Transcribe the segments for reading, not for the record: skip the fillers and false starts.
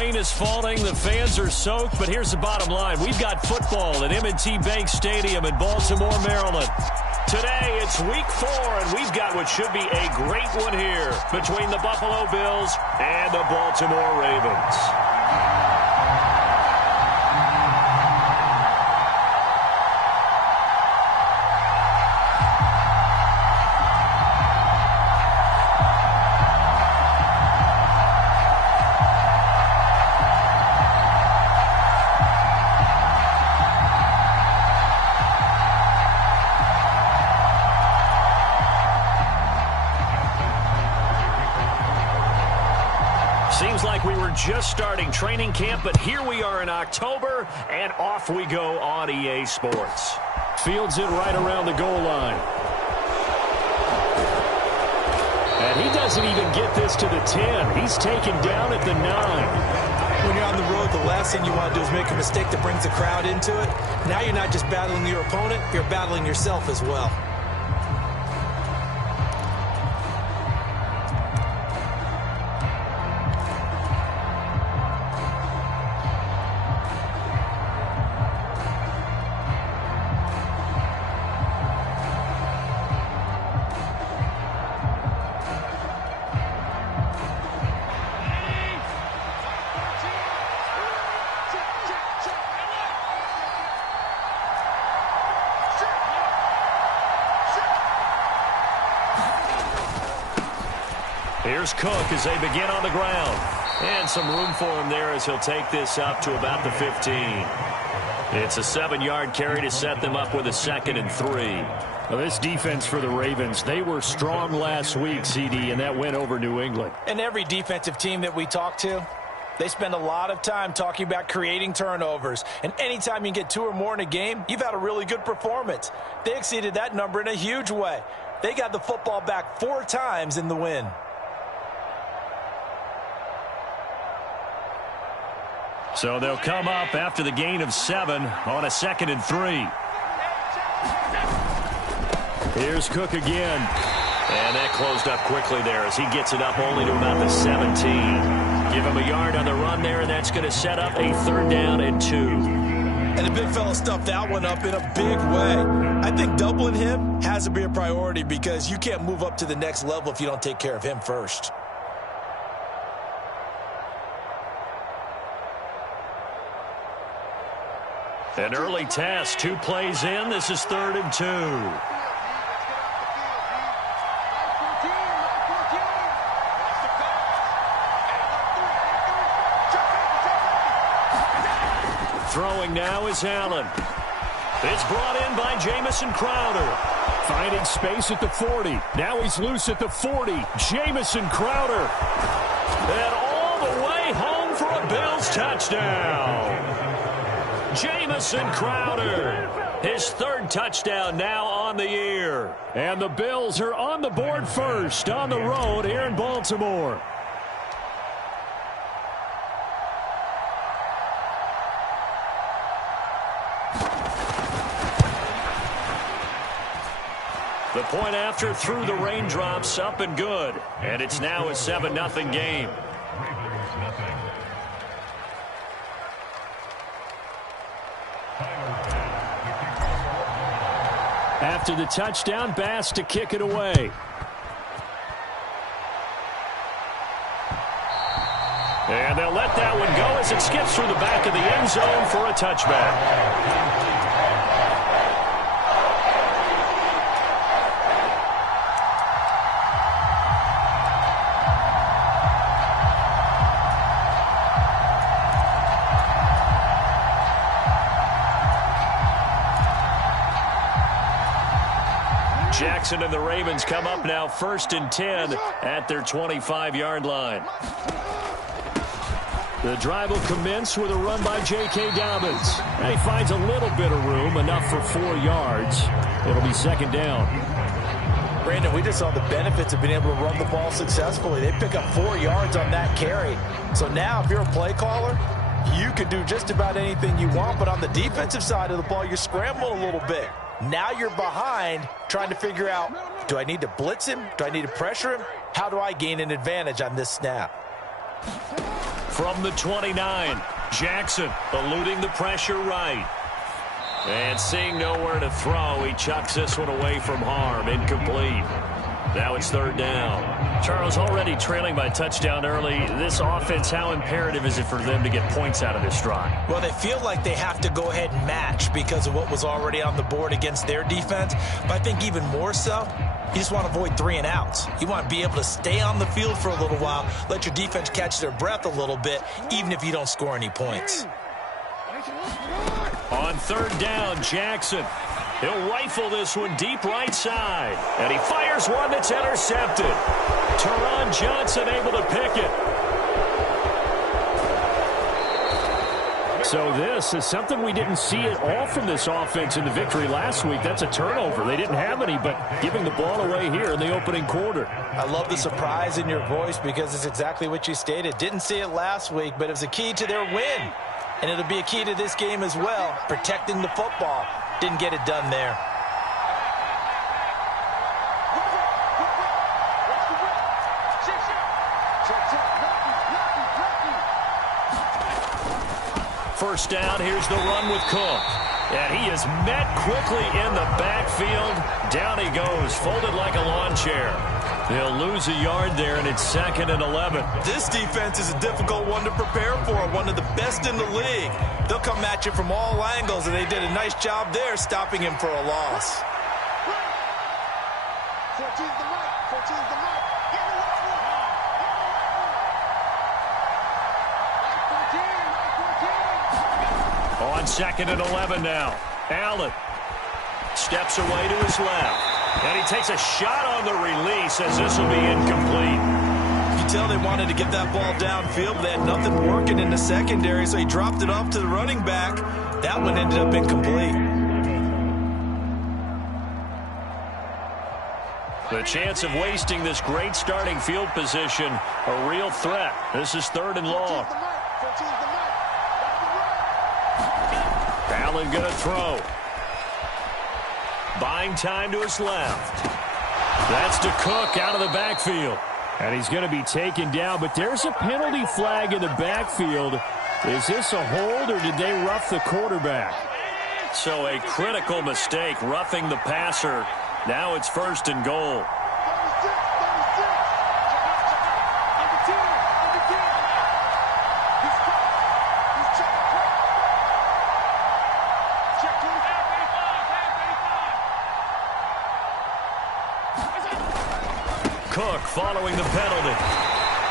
rain is falling, the fans are soaked, but here's the bottom line. We've got football at M&T Bank Stadium in Baltimore, Maryland. Today, it's week 4, and we've got what should be a great one here between the Buffalo Bills and the Baltimore Ravens. Seems like we were just starting training camp, but here we are in October, and off we go on EA Sports. Fields it right around the goal line. And he doesn't even get this to the 10. He's taken down at the 9. When you're on the road, the last thing you want to do is make a mistake that brings the crowd into it. Now you're not just battling your opponent, you're battling yourself as well. Here's Cook as they begin on the ground. And some room for him there as he'll take this up to about the 15. It's a 7-yard carry to set them up with a 2nd and 3. Well, this defense for the Ravens, they were strong last week, CD, and that went over New England. And every defensive team that we talk to, they spend a lot of time talking about creating turnovers. And anytime you get 2 or more in a game, you've had a really good performance. They exceeded that number in a huge way. They got the football back 4 times in the win. So they'll come up after the gain of 7 on a 2nd and 3. Here's Cook again. And that closed up quickly there as he gets it up only to about the 17. Give him a yard on the run there, and that's going to set up a 3rd down and 2. And the big fella stuffed that one up in a big way. I think doubling him has to be a priority because you can't move up to the next level if you don't take care of him first. An early test, 2 plays in. This is 3rd and 2. Throwing now is Allen. It's brought in by Jamison Crowder. Finding space at the 40. Now he's loose at the 40. Jamison Crowder. And all the way home for a Bills touchdown. Jamison Crowder, his 3rd touchdown now on the year. And the Bills are on the board first on the road here in Baltimore. The point after through the raindrops, up and good. And it's now a 7-0 game. After the touchdown, Bass to kick it away. And they'll let that one go as it skips through the back of the end zone for a touchback. Jackson and the Ravens come up now 1st and 10 at their 25-yard line. The drive will commence with a run by J.K. Dobbins. And he finds a little bit of room, enough for 4 yards. It'll be 2nd down. Brandon, we just saw the benefits of being able to run the ball successfully. They pick up 4 yards on that carry. So now if you're a play caller, you can do just about anything you want. But on the defensive side of the ball, you're scrambling a little bit. Now you're behind trying to figure out, do I need to blitz him? Do I need to pressure him? How do I gain an advantage on this snap? From the 29, Jackson eluding the pressure right. And seeing nowhere to throw, he chucks this one away from harm. Incomplete. Now it's third down. Charles, already trailing by touchdown early. This offense, how imperative is it for them to get points out of this drive? Well, they feel like they have to go ahead and match because of what was already on the board against their defense. But I think even more so, you just want to avoid 3 and outs. You want to be able to stay on the field for a little while, let your defense catch their breath a little bit, even if you don't score any points. On third down, Jackson. He'll rifle this one deep right side. And he fires one that's intercepted. Teron Johnson able to pick it. So this is something we didn't see at all from this offense in the victory last week. That's a turnover. They didn't have any, but giving the ball away here in the opening quarter. I love the surprise in your voice because it's exactly what you stated. Didn't see it last week, but it was a key to their win. And it'll be a key to this game as well, protecting the football. Didn't get it done there. First down, here's the run with Cook. And he is met quickly in the backfield. Down he goes, folded like a lawn chair. They'll lose a yard there, and it's 2nd and 11. This defense is a difficult one to prepare for, one of the best in the league. They'll come at you from all angles, and they did a nice job there stopping him for a loss. 14's the right, 14's the right. Get the left one. On 2nd and 11 now. Allen steps away to his left. And he takes a shot on the release as this will be incomplete. You tell they wanted to get that ball downfield, but they had nothing working in the secondary, so he dropped it off to the running back. That one ended up incomplete. The chance of wasting this great starting field position, a real threat. This is 3rd and long. Allen going to throw. Buying time to his left. That's to Cook out of the backfield. And he's going to be taken down, but there's a penalty flag in the backfield. Is this a hold, or did they rough the quarterback? So a critical mistake, roughing the passer. Now it's 1st and goal. Cook following the penalty.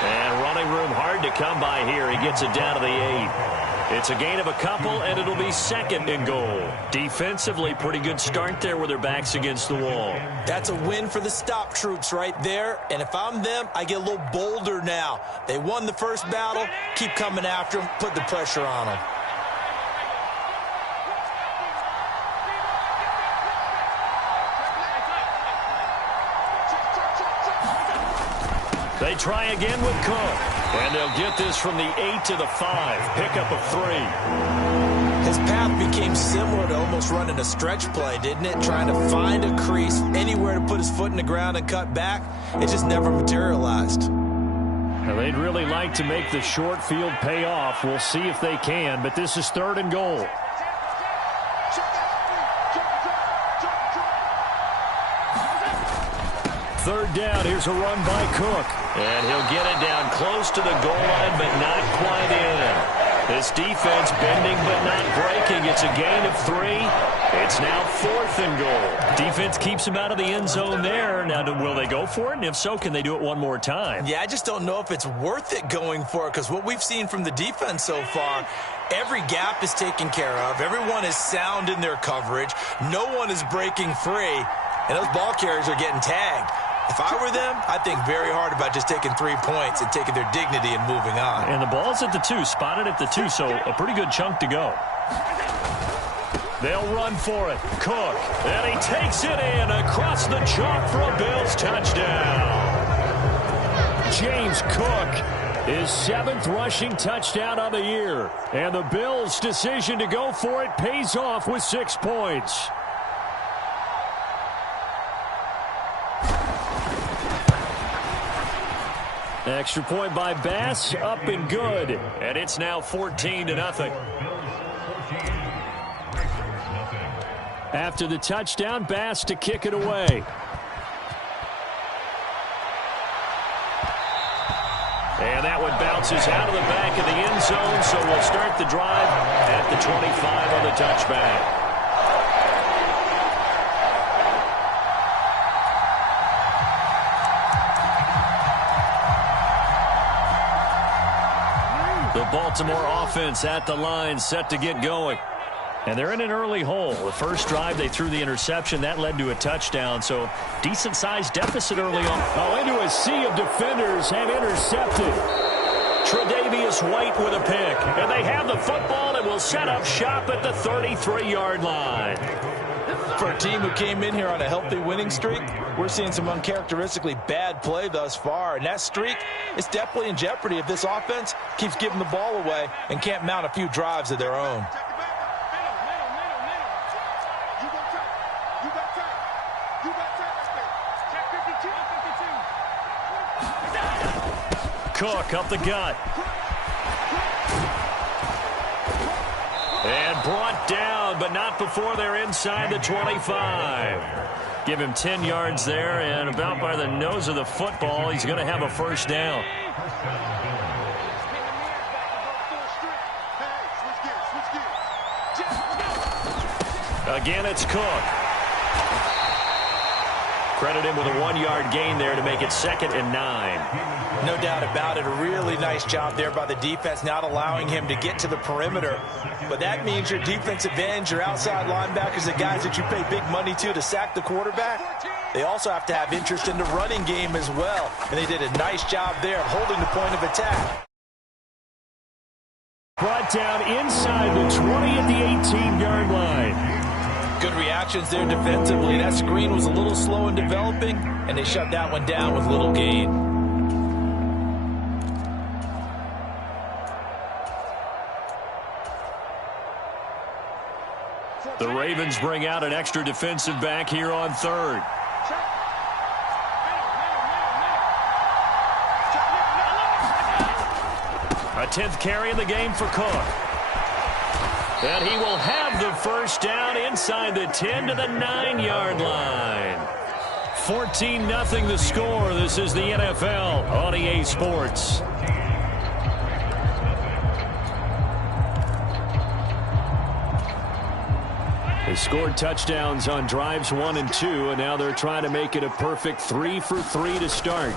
And running room hard to come by here. He gets it down to the 8. It's a gain of a couple, and it'll be 2nd and goal. Defensively, pretty good start there with their backs against the wall. That's a win for the stop troops right there. And if I'm them, I get a little bolder now. They won the first battle. Keep coming after them. Put the pressure on them. They try again with Cook. And they'll get this from the 8 to the 5. Pickup of 3. His path became similar to almost running a stretch play, didn't it? Trying to find a crease, anywhere to put his foot in the ground and cut back. It just never materialized. Now, they'd really like to make the short field pay off. We'll see if they can, but this is 3rd and goal. Third down, here's a run by Cook. And he'll get it down close to the goal line, but not quite in. This defense bending but not breaking. It's a gain of 3. It's now 4th and goal. Defense keeps him out of the end zone there. Now, will they go for it? And if so, can they do it one more time? Yeah, I just don't know if it's worth it going for it, because what we've seen from the defense so far, every gap is taken care of. Everyone is sound in their coverage. No one is breaking free, and those ball carriers are getting tagged. If I were them, I'd think very hard about just taking 3 points and taking their dignity and moving on. And the ball's at the 2, spotted at the 2, so a pretty good chunk to go. They'll run for it. Cook, and he takes it in across the chalk for a Bills touchdown. James Cook, his 7th rushing touchdown on the year. And the Bills' decision to go for it pays off with 6 points. Extra point by Bass, up and good. And it's now 14-0. After the touchdown, Bass to kick it away. And that one bounces out of the back of the end zone, so we'll start the drive at the 25 on the touchback. The Baltimore offense at the line, set to get going. And they're in an early hole. The first drive, they threw the interception. That led to a touchdown, so decent-sized deficit early on. Oh, into a sea of defenders and intercepted. Tre'Davious White with a pick. And they have the football and will set up shop at the 33-yard line. For a team who came in here on a healthy winning streak, we're seeing some uncharacteristically bad play thus far. And that streak is definitely in jeopardy if this offense keeps giving the ball away and can't mount a few drives of their own. Cook up the gut. And brought down, but not before they're inside the 25. Give him 10 yards there, and about by the nose of the football, he's going to have a first down. Again, it's Cook. Credit him with a 1-yard gain there to make it 2nd and 9. No doubt about it. A really nice job there by the defense, not allowing him to get to the perimeter. But that means your defensive ends, your outside linebackers, the guys that you pay big money to sack the quarterback, they also have to have interest in the running game as well. And they did a nice job there of holding the point of attack. Brought down inside the 20 at the 18-yard line. Good reactions there defensively. That screen was a little slow in developing, and they shut that one down with little gain. The Ravens bring out an extra defensive back here on 3rd. A 10th carry in the game for Cook. And he will have the first down inside the 10 to the 9-yard line. 14-0 the score. This is the NFL on EA Sports. They scored touchdowns on drives 1 and 2, and now they're trying to make it a perfect 3 for 3 to start.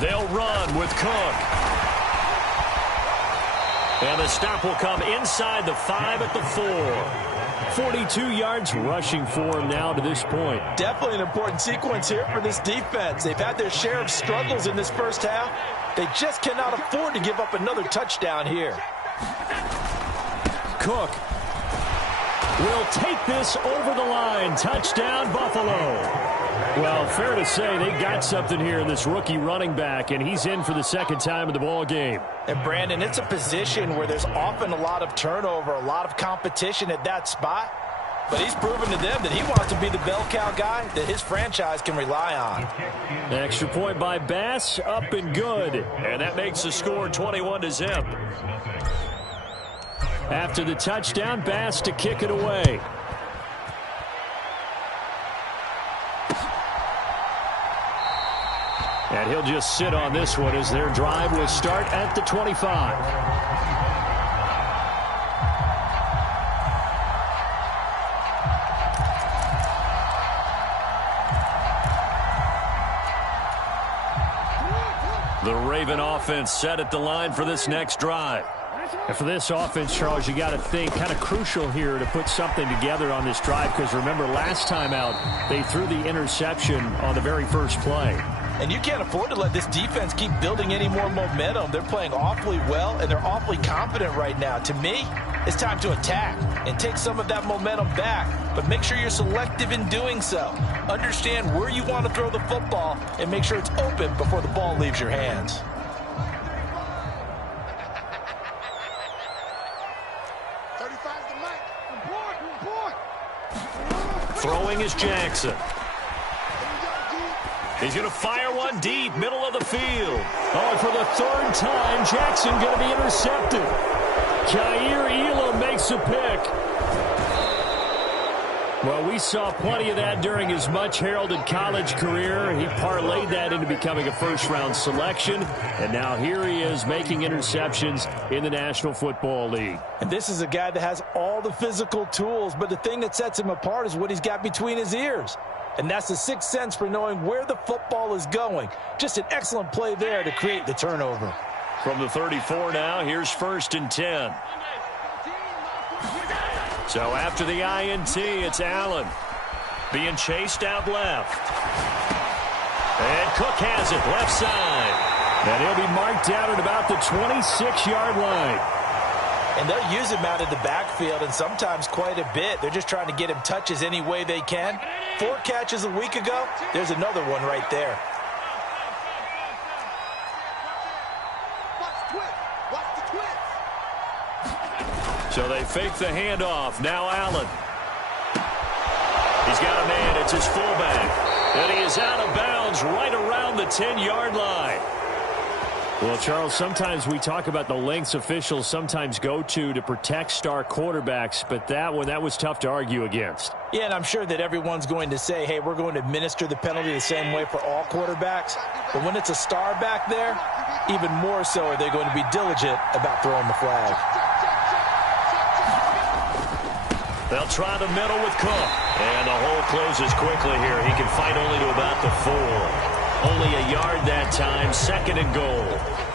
They'll run with Cook. And the stop will come inside the 5 at the 4. 42 yards rushing for him now to this point. Definitely an important sequence here for this defense. They've had their share of struggles in this first half. They just cannot afford to give up another touchdown here. Cook will take this over the line. Touchdown, Buffalo. Well, fair to say they got something here in this rookie running back, and he's in for the 2nd time of the ball game. And, Brandon, it's a position where there's often a lot of turnover, a lot of competition at that spot. But he's proven to them that he wants to be the bell cow guy that his franchise can rely on. Extra point by Bass, up and good. And that makes the score 21-0. After the touchdown, Bass to kick it away. And he'll just sit on this one as their drive will start at the 25. The Raven offense set at the line for this next drive. And for this offense, Charles, you got to think kind of crucial here to put something together on this drive, because remember last time out they threw the interception on the very first play. And you can't afford to let this defense keep building any more momentum. They're playing awfully well, and they're awfully confident right now. To me, it's time to attack and take some of that momentum back. But make sure you're selective in doing so. Understand where you want to throw the football and make sure it's open before the ball leaves your hands. Throwing is Jackson. He's going to fire one deep, middle of the field. Oh, and for the third time, Jackson going to be intercepted. Kaiir Elam makes a pick. Well, we saw plenty of that during his much-heralded college career. He parlayed that into becoming a first-round selection, and now here he is making interceptions in the National Football League. And this is a guy that has all the physical tools, but the thing that sets him apart is what he's got between his ears. And that's the sixth sense for knowing where the football is going. Just an excellent play there to create the turnover. From the 34 now, here's 1st and 10. So after the INT, it's Allen being chased out left. And Cook has it left side. And he'll be marked out at about the 26-yard line. And they'll use him out of the backfield, and sometimes quite a bit. They're just trying to get him touches any way they can. 4 catches a week ago. There's another one right there. So they fake the handoff. Now Allen. He's got a man. It's his fullback. And he is out of bounds right around the 10-yard line. Well, Charles, sometimes we talk about the lengths officials sometimes go to protect star quarterbacks, but that was tough to argue against. Yeah, and I'm sure that everyone's going to say, hey, we're going to administer the penalty the same way for all quarterbacks. But when it's a star back there, even more so are they going to be diligent about throwing the flag. They'll try the middle with Cook. And the hole closes quickly here. He can fight only to about the 4. Only a yard that time, 2nd and goal.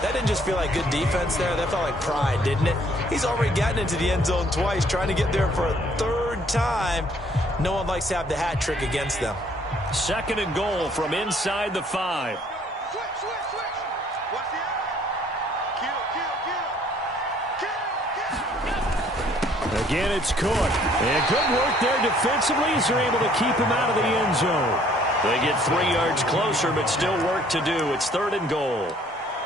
That didn't just feel like good defense there. That felt like pride, didn't it? He's already gotten into the end zone twice, trying to get there for a 3rd time. No one likes to have the hat trick against them. 2nd and goal from inside the 5. Again, it's Cook. And good work there defensively as they're able to keep him out of the end zone. They get 3 yards closer, but still work to do. It's 3rd and goal.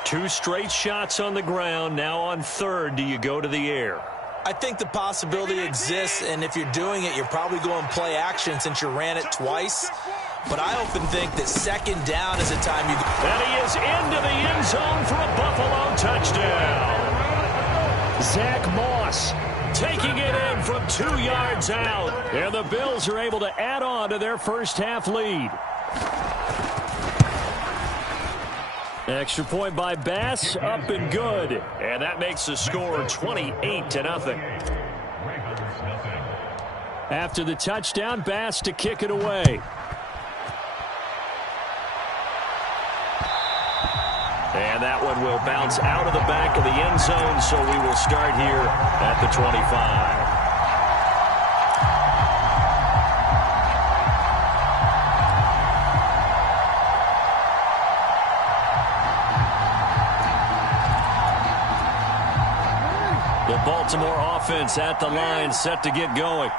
2 straight shots on the ground. Now on 3rd, do you go to the air? I think the possibility exists, and if you're doing it, you're probably going play action since you ran it twice. But I often think that 2nd down is a time you... And he is into the end zone for a Buffalo touchdown. Zach Moss taking it in from 2 yards out. And the Bills are able to add on to their first-half lead. Extra point by Bass, up and good. And that makes the score 28-0. After the touchdown, Bass to kick it away. And that one will bounce out of the back of the end zone, so we will start here at the 25. The Baltimore offense at the line, set to get going.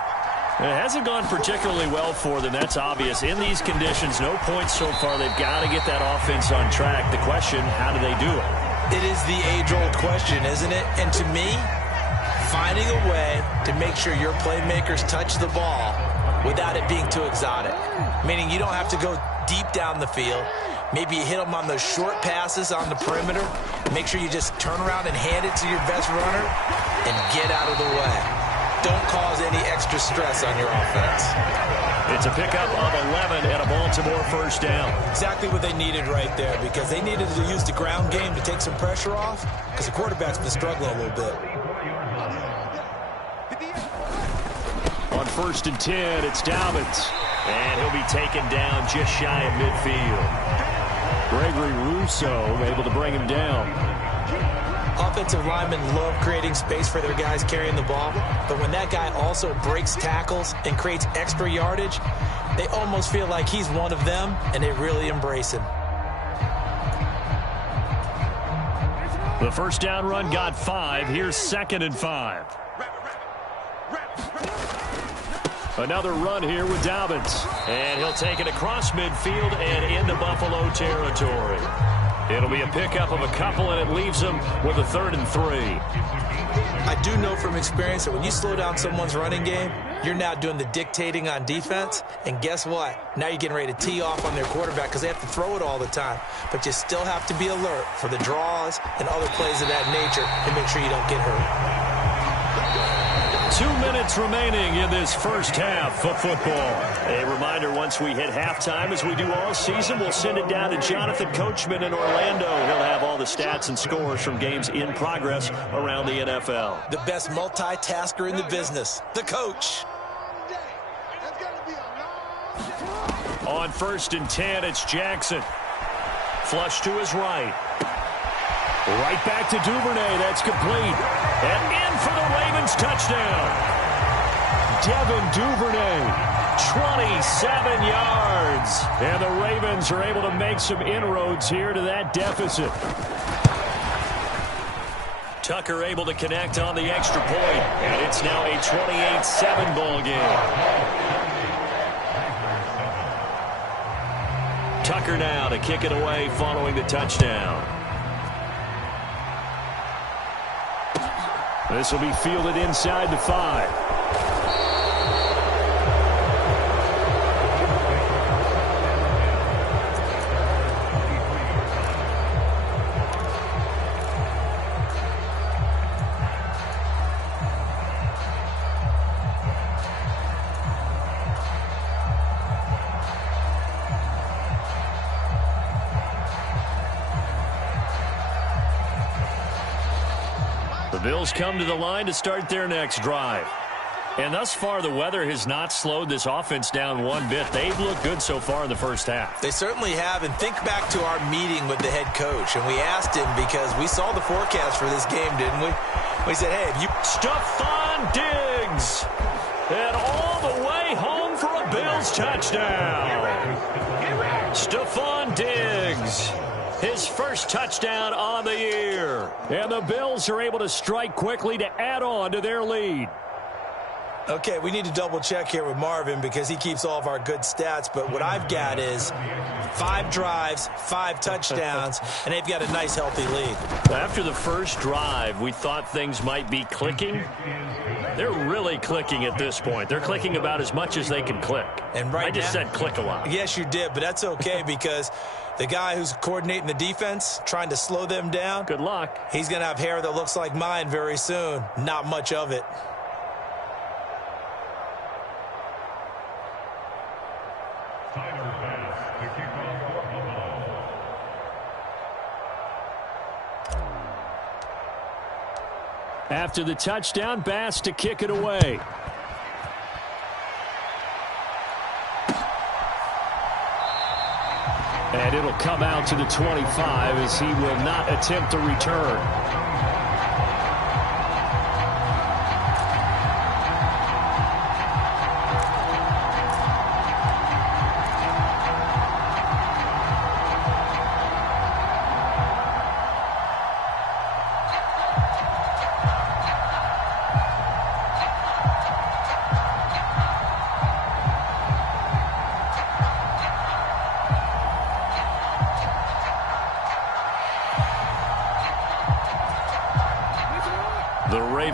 It hasn't gone particularly well for them. That's obvious. In these conditions, no points so far. They've got to get that offense on track. The question, how do they do it? It is the age-old question, isn't it? And to me, finding a way to make sure your playmakers touch the ball without it being too exotic. Meaning you don't have to go deep down the field. Maybe you hit them on those short passes on the perimeter. Make sure you just turn around and hand it to your best runner and get out of the way. Don't cause any extra stress on your offense. It's a pickup of 11 and a Baltimore first down. Exactly what they needed right there, because they needed to use the ground game to take some pressure off, because the quarterback's been struggling a little bit. On 1st and 10, it's Dobbins. And he'll be taken down just shy of midfield. Gregory Rousseau able to bring him down. Offensive linemen love creating space for their guys carrying the ball, but when that guy also breaks tackles and creates extra yardage, they almost feel like he's one of them, and they really embrace him. The first down run got 5. Here's 2nd and 5. Another run here with Dobbins. And he'll take it across midfield and into Buffalo territory. It'll be a pickup of a couple, and it leaves them with a 3rd and 3. I do know from experience that when you slow down someone's running game, you're now doing the dictating on defense. And guess what? Now you're getting ready to tee off on their quarterback because they have to throw it all the time. But you still have to be alert for the draws and other plays of that nature and make sure you don't get hurt. 2 minutes remaining in this first half of football. A reminder, once we hit halftime, as we do all season, we'll send it down to Jonathan Coachman in Orlando. He'll have all the stats and scores from games in progress around the NFL. The best multitasker in the business, the coach. On 1st and 10, it's Jackson. Flush to his right. Right back to Duvernay. That's complete. And in for the Ravens touchdown. Devin Duvernay, 27 yards. And the Ravens are able to make some inroads here to that deficit. Tucker able to connect on the extra point. And it's now a 28-7 ball game. Tucker now to kick it away following the touchdown. This will be fielded inside the 5. The Bills come to the line to start their next drive. And thus far, the weather has not slowed this offense down one bit. They've looked good so far in the first half. They certainly have. And think back to our meeting with the head coach. And we asked him because we saw the forecast for this game, didn't we? We said, hey, if you... Stephon Diggs. And all the way home for a Bills touchdown. Stephon Diggs. His first touchdown on the year. And the Bills are able to strike quickly to add on to their lead. Okay, we need to double check here with Marvin because he keeps all of our good stats. But what I've got is 5 drives, 5 touchdowns, and they've got a nice, healthy lead. After the first drive, we thought things might be clicking. They're really clicking at this point. They're clicking about as much as they can click. And right I just said click a lot. Yes, you did, but that's okay because the guy who's coordinating the defense, trying to slow them down. Good luck. He's going to have hair that looks like mine very soon. Not much of it. After the touchdown, Bass to kick it away. And it'll come out to the 25 as he will not attempt to return.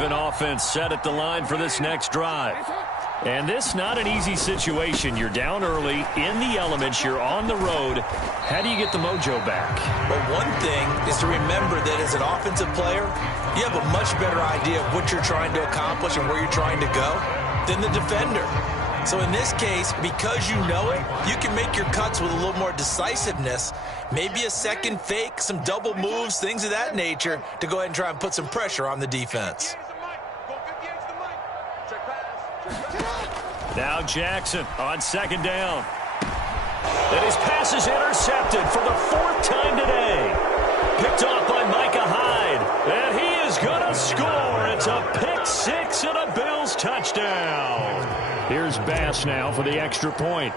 Offense set at the line for this next drive. And this not an easy situation. You're down early, in the elements, you're on the road. How do you get the mojo back? Well, one thing is to remember that as an offensive player, you have a much better idea of what you're trying to accomplish and where you're trying to go than the defender. So in this case, because you know it, you can make your cuts with a little more decisiveness. Maybe a second fake, some double moves, things of that nature to go ahead and try and put some pressure on the defense. Now Jackson on second down. And his pass is intercepted for the 4th time today. Picked off by Micah Hyde. And he is going to score. It's a pick 6 and a Bills touchdown. Here's Bass now for the extra point.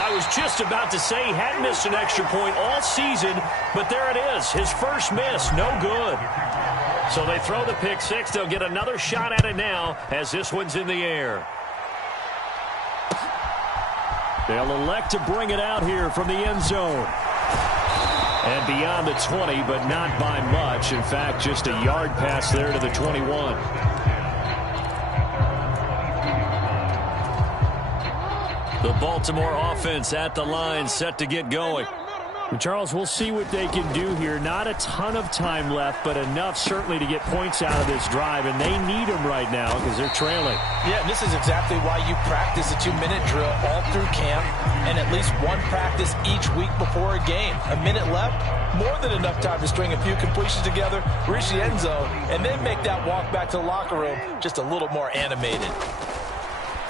I was just about to say he hadn't missed an extra point all season, but there it is. His first miss, no good. So they throw the pick 6. They'll get another shot at it now as this one's in the air. They'll elect to bring it out here from the end zone. And beyond the 20, but not by much. In fact, just a yard pass there to the 21. The Baltimore offense at the line, set to get going. And Charles, we'll see what they can do here. Not a ton of time left, but enough certainly to get points out of this drive, and they need them right now because they're trailing. Yeah, and this is exactly why you practice a 2-minute drill all through camp and at least one practice each week before a game. A minute left, more than enough time to string a few completions together, reach the end zone, and then make that walk back to the locker room just a little more animated.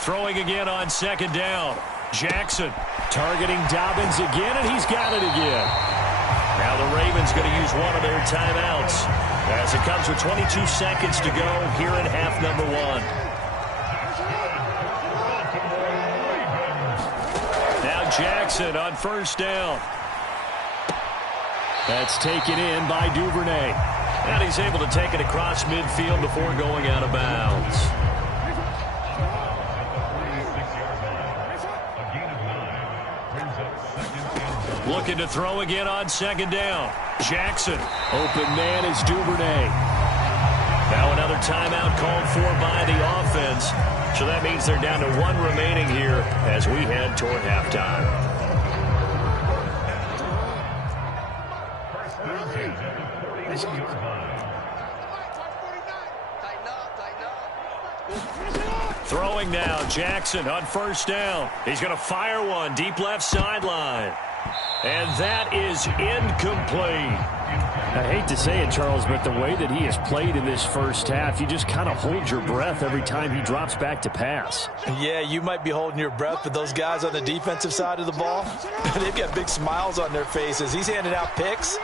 Throwing again on second down. Jackson targeting Dobbins again, and he's got it again. Now the Ravens going to use one of their timeouts as it comes with 22 seconds to go here in half number 1. Now Jackson on first down. That's taken in by Duvernay. And he's able to take it across midfield before going out of bounds. Looking to throw again on second down. Jackson. Open man is Duvernay. Now another timeout called for by the offense. So that means they're down to 1 remaining here as we head toward halftime. Throwing now, Jackson on first down. He's going to fire one deep left sideline. And that is incomplete. I hate to say it, Charles, but the way that he has played in this first half, you just kind of hold your breath every time he drops back to pass. Yeah, you might be holding your breath, but those guys on the defensive side of the ball, they've got big smiles on their faces. He's handing out picks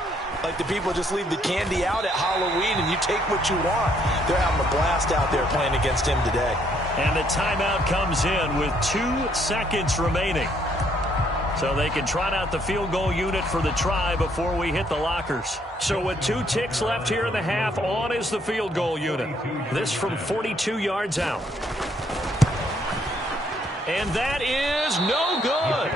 like the people just leave the candy out at Halloween and you take what you want. They're having a blast out there playing against him today. And the timeout comes in with 2 seconds remaining. So they can trot out the field goal unit for the try before we hit the lockers. So with 2 ticks left here in the half, on is the field goal unit. This from 42 yards out. And that is no good.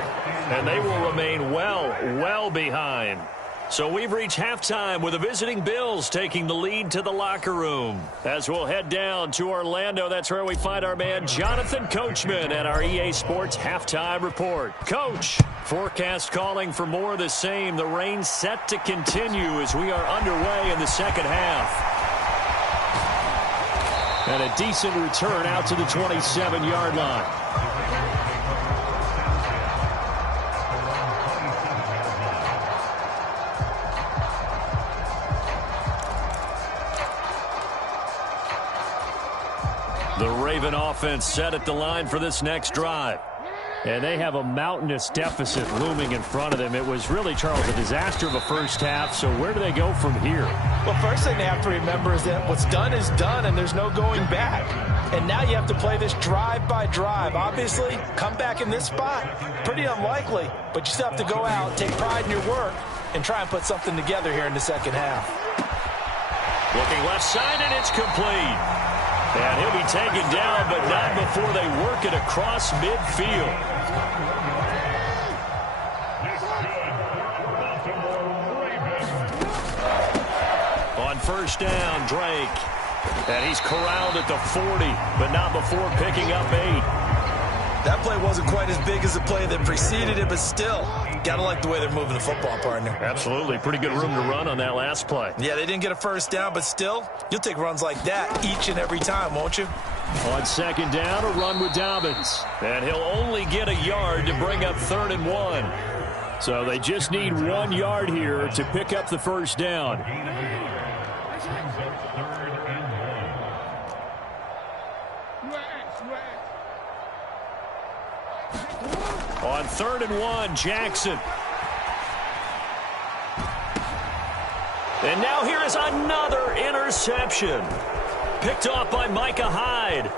And they will remain well behind. So we've reached halftime with the visiting Bills taking the lead to the locker room. As we'll head down to Orlando, that's where we find our man Jonathan Coachman at our EA Sports Halftime Report. Coach, forecast calling for more of the same. The rain set to continue as we are underway in the second half. And a decent return out to the 27-yard line. The Raven offense set at the line for this next drive. And they have a mountainous deficit looming in front of them. It was really, Charles, a disaster of a first half. So where do they go from here? Well, first thing they have to remember is that what's done is done and there's no going back. And now you have to play this drive by drive. Obviously, come back in this spot, pretty unlikely. But you still have to go out, take pride in your work, and try and put something together here in the second half. Looking left side, and it's complete. And he'll be taken down, but not before they work it across midfield. On first down, Drake. And he's corralled at the 40, but not before picking up 8. That play wasn't quite as big as the play that preceded it, but still, got to like the way they're moving the football, partner. Absolutely. Pretty good room to run on that last play. Yeah, they didn't get a first down, but still, you'll take runs like that each and every time, won't you? On second down, a run with Dobbins. And he'll only get a yard to bring up 3rd and 1. So they just need 1 yard here to pick up the first down. On 3rd and 1, Jackson. And now here is another interception. Picked off by Micah Hyde.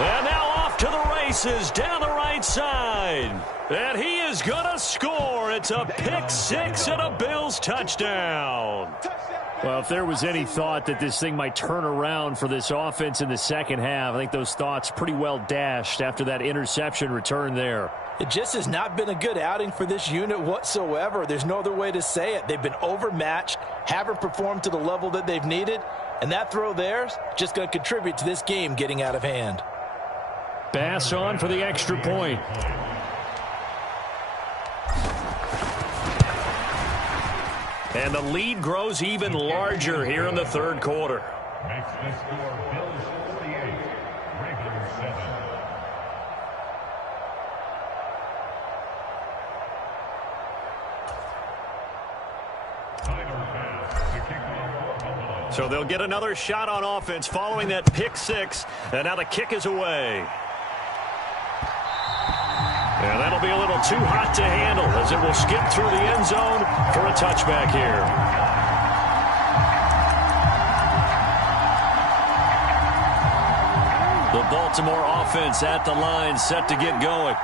And now off to the races down the right side. And he is going to score. It's a pick 6 and a Bills touchdown. Well, if there was any thought that this thing might turn around for this offense in the second half, I think those thoughts pretty well dashed after that interception return there. It just has not been a good outing for this unit whatsoever. There's no other way to say it. They've been overmatched, haven't performed to the level that they've needed, and that throw there is just going to contribute to this game getting out of hand. Bass on for the extra point. And the lead grows even larger here in the third quarter. Makes the score Bills 48, Ravens 7. So they'll get another shot on offense following that pick six. And now the kick is away. And that'll be a little too hot to handle as it will skip through the end zone for a touchback here. The Baltimore offense at the line, set to get going.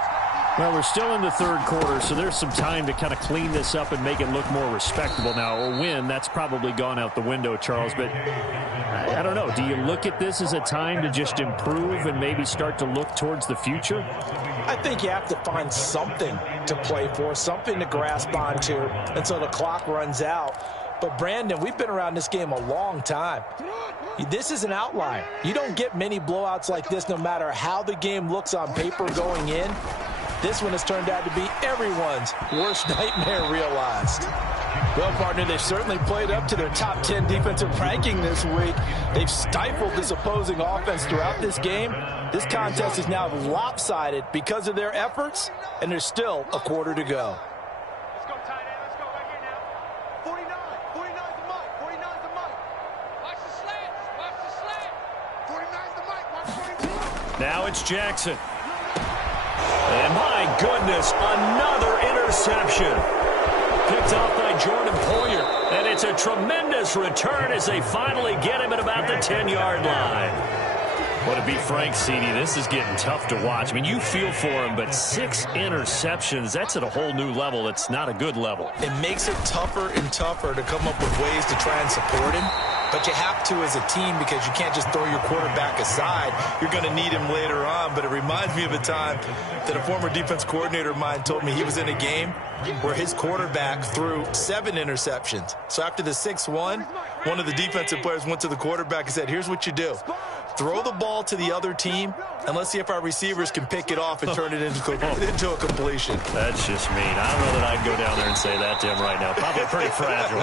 Well, we're still in the third quarter, so there's some time to kind of clean this up and make it look more respectable. Now, a win, that's probably gone out the window, Charles, but I don't know. Do you look at this as a time to just improve and maybe start to look towards the future? I think you have to find something to play for, something to grasp onto until the clock runs out. But, Brandon, we've been around this game a long time. This is an outlier. You don't get many blowouts like this no matter how the game looks on paper going in. This one has turned out to be everyone's worst nightmare realized. Well, partner, they've certainly played up to their top 10 defensive ranking this week. They've stifled this opposing offense throughout this game. This contest is now lopsided because of their efforts, and there's still a quarter to go. Let's go, tight end. Let's go right here now. 49. 49's the mic. 49's the mic. Watch the slant. Watch the slant. 49's the mic. Watch 42. Now it's Jackson. And my goodness, another interception. Picked off by Jordan Poyer. And it's a tremendous return as they finally get him at about the 10-yard line. Well, to be frank, CD, this is getting tough to watch. I mean, you feel for him, but 6 interceptions, that's at a whole new level. It's not a good level. It makes it tougher and tougher to come up with ways to try and support him. But you have to as a team because you can't just throw your quarterback aside. You're going to need him later on. But it reminds me of a time that a former defense coordinator of mine told me he was in a game where his quarterback threw 7 interceptions. So after the 6th one of the defensive players went to the quarterback and said, here's what you do. Throw the ball to the other team, and let's see if our receivers can pick it off and turn it into a completion. That's just mean. I don't know that I'd go down there and say that to him right now. Probably pretty fragile.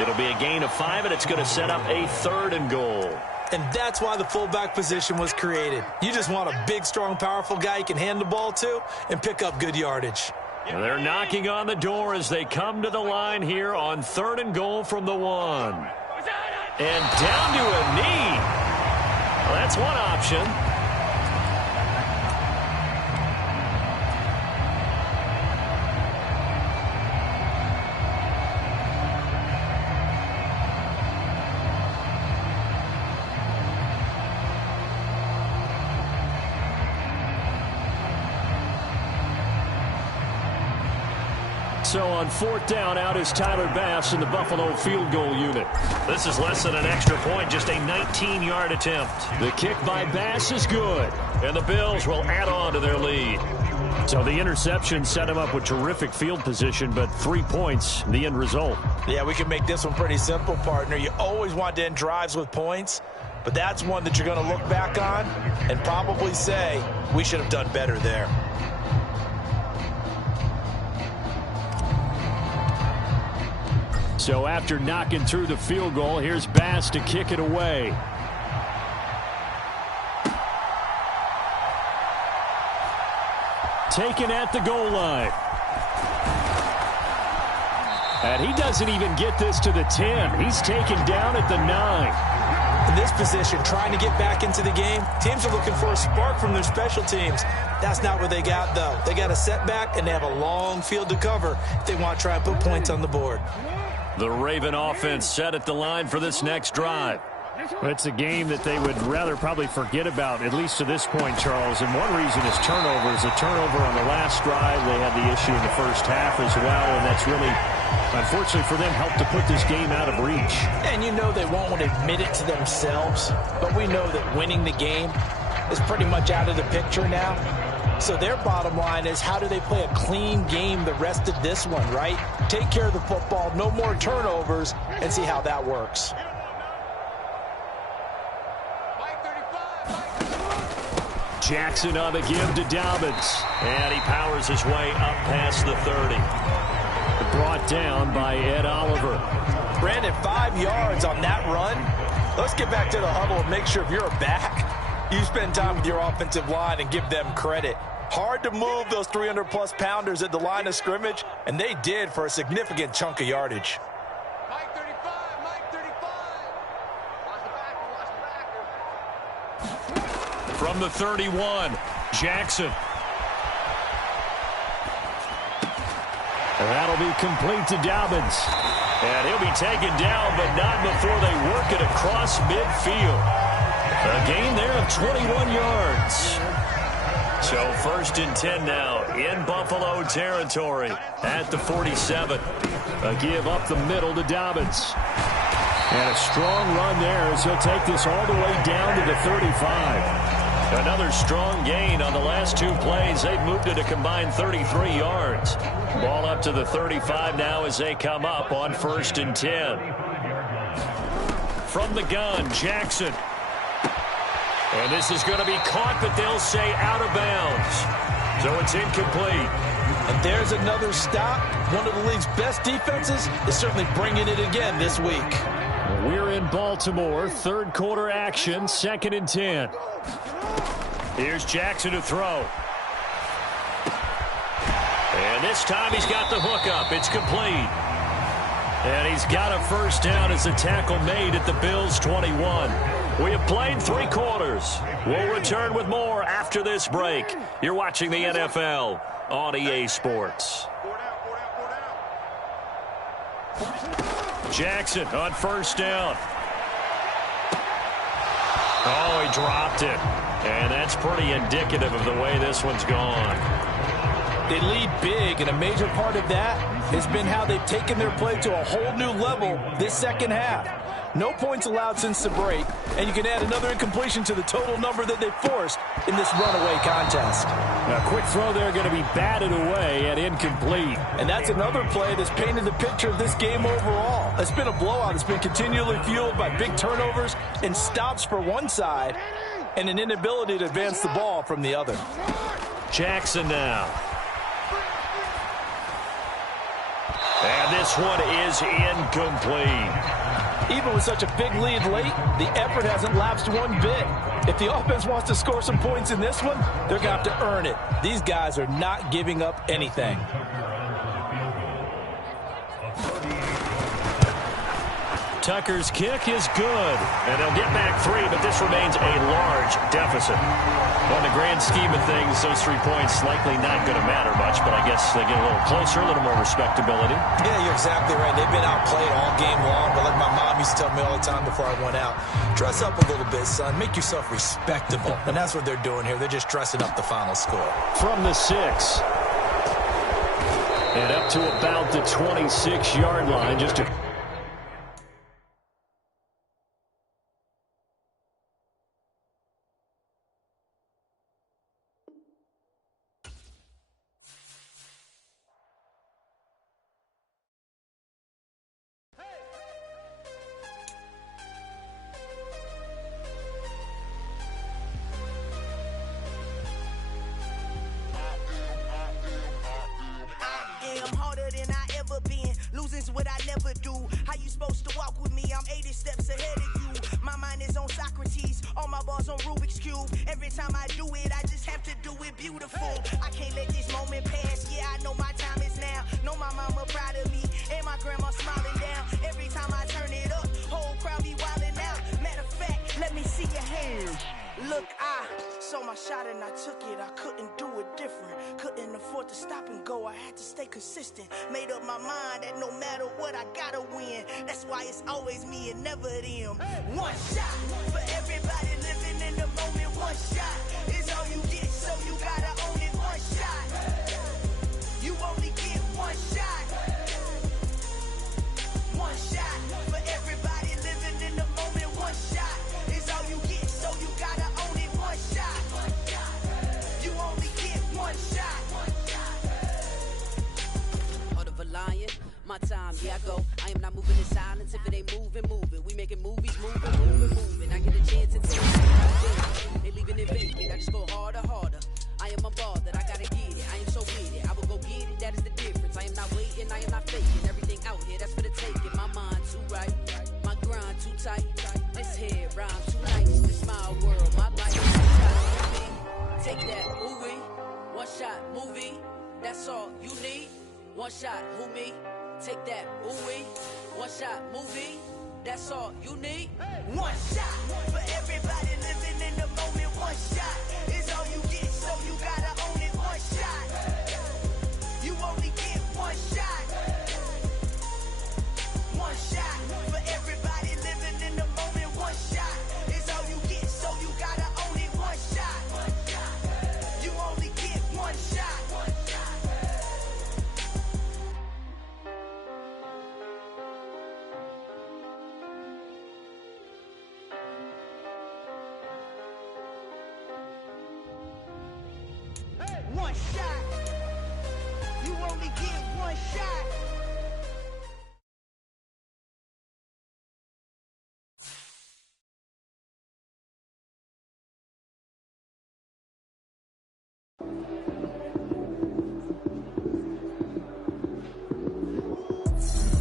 It'll be a gain of 5, and it's going to set up a 3rd and goal. And that's why the fullback position was created. You just want a big, strong, powerful guy you can hand the ball to and pick up good yardage. They're knocking on the door as they come to the line here on 3rd and goal from the 1. And down to a knee. Well, that's one option. So on 4th down, out is Tyler Bass in the Buffalo field goal unit. This is less than an extra point, just a 19-yard attempt. The kick by Bass is good, and the Bills will add on to their lead. So the interception set him up with terrific field position, but 3 points, the end result. Yeah, we can make this one pretty simple, partner. You always want to end drives with points, but that's one that you're going to look back on and probably say, we should have done better there. So after knocking through the field goal, here's Bass to kick it away. Taken at the goal line. And he doesn't even get this to the 10. He's taken down at the 9. In this position, trying to get back into the game, teams are looking for a spark from their special teams. That's not what they got, though. They got a setback, and they have a long field to cover if they want to try and put points on the board. The Raven offense set at the line for this next drive. It's a game that they would rather probably forget about, at least to this point, Charles. And one reason is turnovers. A turnover on the last drive. They had the issue in the first half as well, and that's really Unfortunately for them, helped to put this game out of reach. And you know they won't admit it to themselves, but we know that winning the game is pretty much out of the picture now. So their bottom line is, how do they play a clean game the rest of this one, right? Take care of the football, no more turnovers, and see how that works. Jackson on the give to Dobbins. And he powers his way up past the 30. Brought down by Ed Oliver. Brandon, 5 yards on that run. Let's get back to the huddle and make sure if you're back, you spend time with your offensive line and give them credit. Hard to move those 300-plus pounders at the line of scrimmage, and they did for a significant chunk of yardage. Mike 35, Mike 35. Watch the backer. From the 31, Jackson. And that'll be complete to Dobbins. And he'll be taken down, but not before they work it across midfield. A gain there of 21 yards. So 1st and 10 now in Buffalo territory at the 47. A give up the middle to Dobbins. And a strong run there as he'll take this all the way down to the 35. Another strong gain on the last 2 plays. They've moved it a combined 33 yards. Ball up to the 35 now as they come up on 1st and 10. From the gun, Jackson. And this is going to be caught, but they'll say out of bounds. So it's incomplete. And there's another stop. One of the league's best defenses is certainly bringing it again this week. We're in Baltimore. 3rd quarter action, 2nd and 10. Here's Jackson to throw. And this time he's got the hook up. It's complete. And he's got a 1st down as the tackle made at the Bills' 21. We have played 3 quarters. We'll return with more after this break. You're watching the NFL on EA Sports. Jackson on 1st down. Oh, he dropped it. And that's pretty indicative of the way this one's gone. They lead big, and a major part of that has been how they've taken their play to a whole new level this second half. No points allowed since the break, and you can add another incompletion to the total number that they forced in this runaway contest. A quick throw there going to be batted away and incomplete. And that's another play that's painted the picture of this game overall. It's been a blowout. It's been continually fueled by big turnovers and stops for one side and an inability to advance the ball from the other. Jackson now. And this one is incomplete. Even with such a big lead late, the effort hasn't lapsed one bit. If the offense wants to score some points in this one, they're going to have to earn it. These guys are not giving up anything. Tucker's kick is good, and they'll get back 3, but this remains a large deficit. On the grand scheme of things, those 3 points likely not going to matter much, but I guess they get a little closer, a little more respectability. Yeah, you're exactly right. They've been outplayed all game long, but like my mom used to tell me all the time before I went out, dress up a little bit, son. Make yourself respectable. And that's what they're doing here. They're just dressing up the final score. From the 6. And up to about the 26-yard line, just a... What I never do. How you supposed to walk with me? I'm 80 steps ahead of you. My mind is on Socrates, all my balls on Rubik's Cube. Every time I do it, I just have to do it beautiful. I can't let this moment pass. Yeah, I know my time is now. Know my mama proud of me, and my grandma smiling down. Every time I turn it up, whole crowd be wilding out. Matter of fact, let me see your hands. Look, I saw my shot and I took it. I couldn't do it different. Couldn't afford to stop and go. I had to stay consistent. Made up my mind that no matter what, I gotta win. That's why it's always me and never them. One shot for everybody living in the moment. One shot is all you get, so you gotta own it. One shot. You only get one shot. not waiting, I am not faking. Everything out here, that's for the taking. My mind too right, my grind too tight. This here rhyme too nice. This my world, my life. Take that movie, one shot movie. That's all you need. One shot, who me? Take that movie, one shot movie. That's all you need. One shot for everybody living in the moment. One shot is all you get, so you gotta own it. One shot, you only get one shot. One shot for everybody living in the moment. One shot is all you get, so you gotta own it. One shot, you only get one shot. One shot. You only get one shot.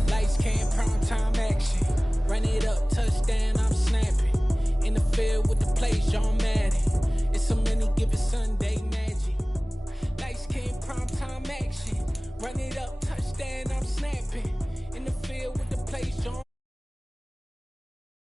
Lights, cam, prime time action. Run it up, touchdown, I'm snapping. In the field with the plays, John Madden.